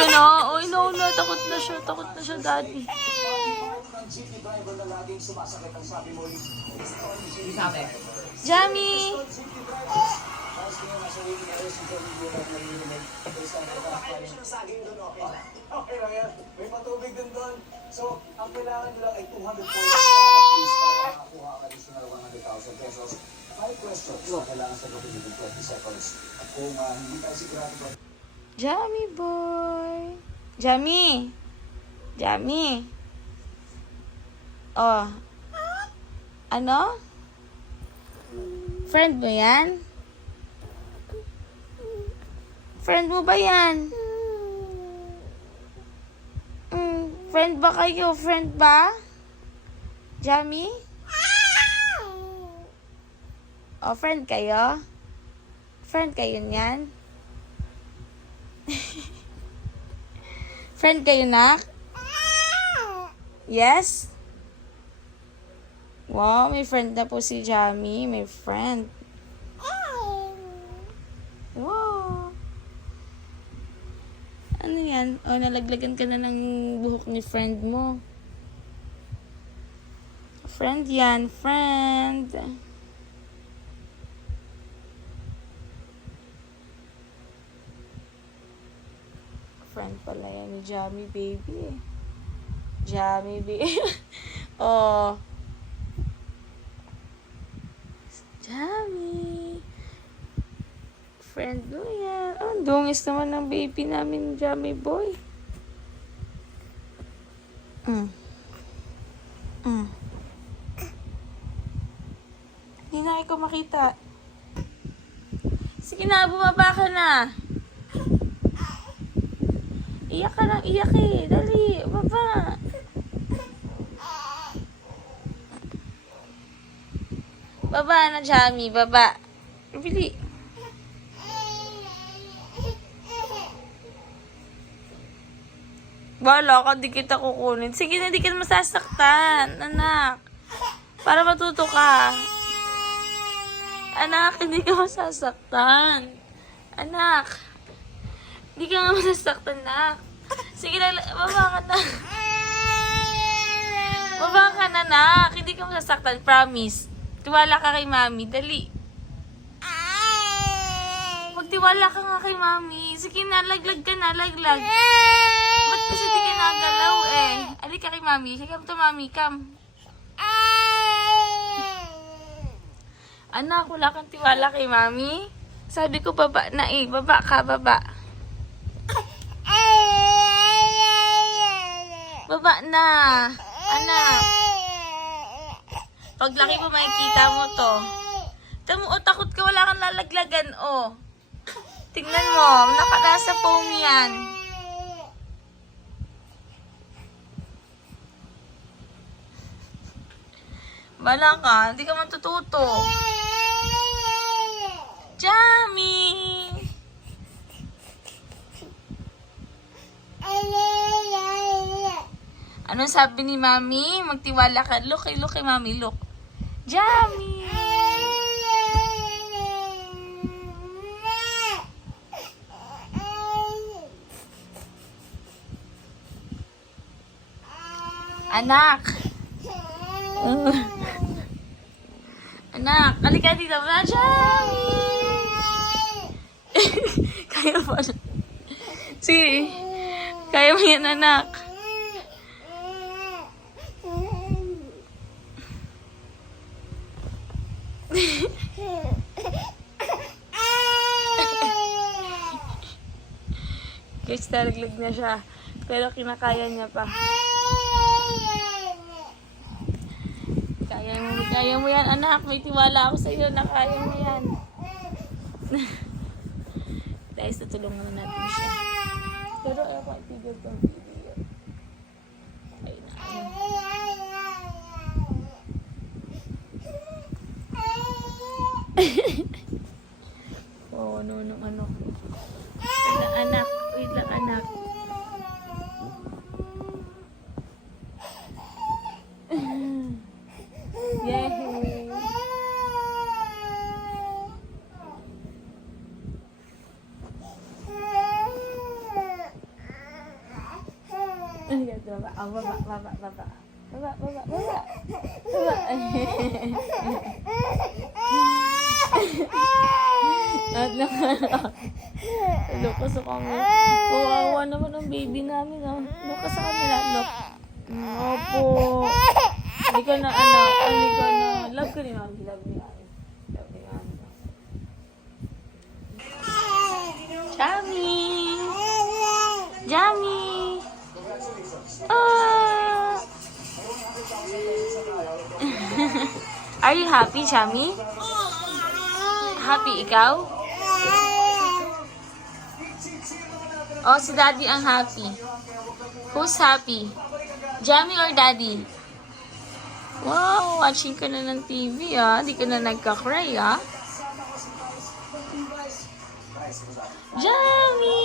ka na? Oy, no, takot na siya. Takot na siya, daddy. Jamie! Okay lang yan. May patubig din doon. So, ang kailangan nyo lang ay 200 points at least na makakuha ang additional 100,000 pesos. 5 questions na kailangan sagutin within 20 seconds. At kung hindi tayo sigurado Jamie boy! Jamie! Jamie! Oh. Ano? Friend mo yan? Friend mo ba yan? Friend ba kayo? Friend ba? Jamie? Oh, friend kayo? Friend kayo niyan? Friend kayo, nak? Yes? Wow, may friend na po si Jamie. May friend. Wow. Ano yan? O, nalaglagan ka na ng buhok ni friend mo. Friend yan. Friend. Friend pala yan ni Jamie, baby. Jamie, baby. Oh. Jamie. Friend mo yan. Oh, ang dungis naman ng baby namin, Jamie boy. Hindi na ikaw makita. Sige na, bumaba ka na. Iyak ka lang, iyak eh. Dali, baba. Baba na, Jamie. Baba. Bili. Bala ka, di kita kukunin. Sige na, di kita masasaktan, anak. Para matuto ka. Anak, hindi ka masasaktan. Anak. Hindi ka nga masasaktan, anak. Sige na, baba ka na. Baba ka na, anak. Hindi ka masasaktan, promise. Tiwala ka kay mami, dali. Magtiwala ka nga kay mami. Sige na, laglag ka na, laglag. Ba't kasi di ka nagalaw eh? Ali ka kay mami. Sige to mami, come. Anak, wala kang tiwala kay mami? Sabi ko baba na eh. Baba ka, baba. Baba na. Anak. Paglaki mo, makikita mo to. Tamo, oh, takot ka, wala kang lalaglagan, oh. Tingnan mo, nasa foam yan. Bala ka, hindi ka matututo. Jamie! Anong sabi ni mami? Magtiwala ka. Look kay mami, look. Jamie! Anak! Anak, halika dito. Jamie! Kaya mo na. Sige. Kaya mo yan, anak. Guys, talaglag na siya. Pero kinakaya niya pa. Kaya mo yan, anak. May tiwala ako sa iyo na kaya mo yan. Guys, tutulungan na natin siya. Pero ayaw ko itigil pang video. Ay na. Oh, ano. Anak. Wait lang, anak. Yay! baba. Oh, baba. Baba. At look ka sa camera. Kawawa naman ang baby namin. Oh. Look ka sa kanila. Look. Opo. Hindi ka na, love ka ni mami. Love ni mami. Jamie! Ah! Are you happy, Jamie? Happy ikaw? Oh, si Daddy ang happy. Who's happy? Jamie or Daddy? Wow, watching ka na ng TV, ah. Di ka na nagka-cry, ah. Jamie!